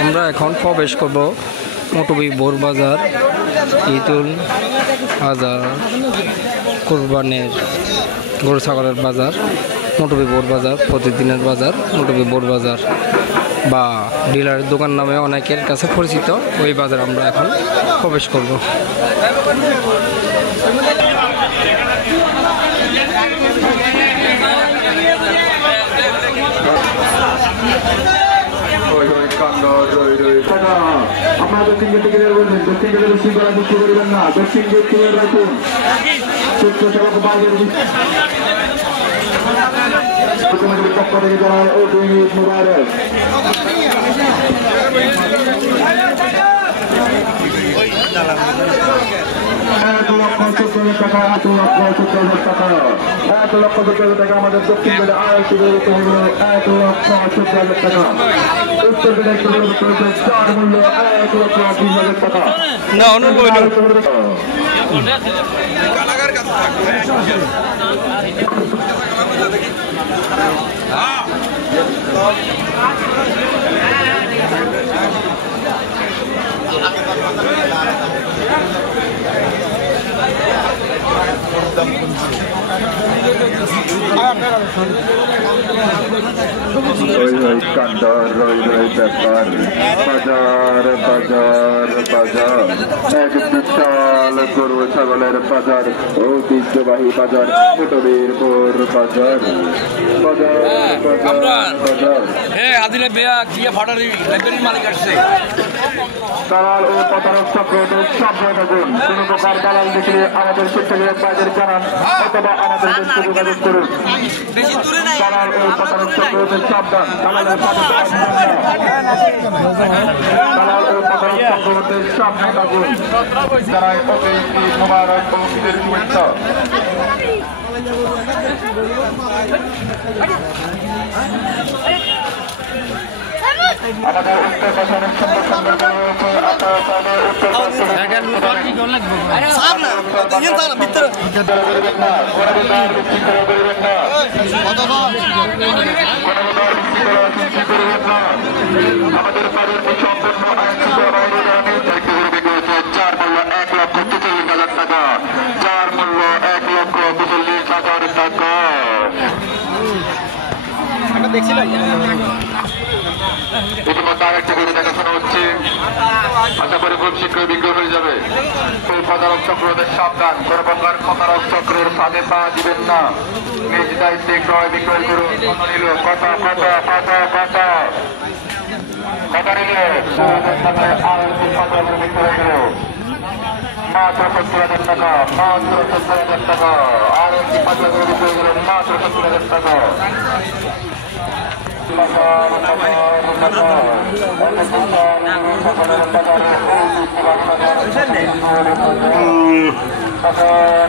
আমরা এখন প্রবেশ করব মোটবি বোর বাজার, ঈদুল আজহা, কোরবানের গরু ছাগলের বাজার, মোটবি বোর বাজার, প্রতিদিনের বাজার, মোটবি বোর বাজার বা ডিলারের দোকান নামে অনেকের কাছে পরিচিত ওই বাজার আমরা এখন প্রবেশ করব। আমরা দক্ষিণ গেট থেকে বলছেন, দক্ষিণ গেটে বেশি করা বিক্রি করবেন না, দক্ষিণ গেট থেকে রাখুন। পক্ষ থেকে জানায় ও ঈদ মুবারক। 1,70,000 টাকা, 1,70,000 টাকা, 1,70,000 টাকা আমাদের দক্ষিণ গেটে আড়াইশো হলো 1,70,000 টাকা। উত্তর গেটে চার মূল্য 1,20,000 টাকা। কান্দার রই রই ব্যাপার, বাজার বাজার বাজার, এক বিশাল গরু ছাগলের বাজার, ঐতিহ্যবাহী বাজার, মোটবির বোর বাজার, বাজার বাজার বাজার। দালাল ও প্রতারক চক্রদের সাবধান থাকুন। কোনো প্রকার দালাল দেখলে আমাদের শিক্ষকের বাইরের জানান অথবা আমাদের দেশকে যোগাযোগ করুন। দালাল ও প্রতারক চক্রদের সাবধান, দালালের সাথে দালাল ও প্রতারক চক্রদের সাবধান থাকুন। যারা ওকে ঈদ মুবারক ও ঈদের শুভেচ্ছা। আমাদের উত্তর পাশে অনেক সুন্দর সুন্দর আমাদের বাড়ির সম্পূর্ণ যার মূল্য 1,40,000 টাকা, যার মূল্য 1,40,000 টাকা। ইতিমধ্যে আরেকটা করে দেখাশোনা হচ্ছে, আশা করি খুব শীঘ্রই বিক্রি হয়ে যাবে। প্রতারক চক্রদের সাবধান, কোন প্রকার প্রতারক চক্রের ফাঁদে পা দিবেন না। নিজ দায়িত্বে ক্রয় বিক্রয় করুন। নিল কথা কথা কথা কথা কথা নিল আর বিক্রি হয়ে গেল মাত্র 70,000 টাকা, মাত্র 70,000 টাকা। আর একটি পাতলা করে বিক্রি হয়ে গেল মাত্র 70,000 টাকা। খবর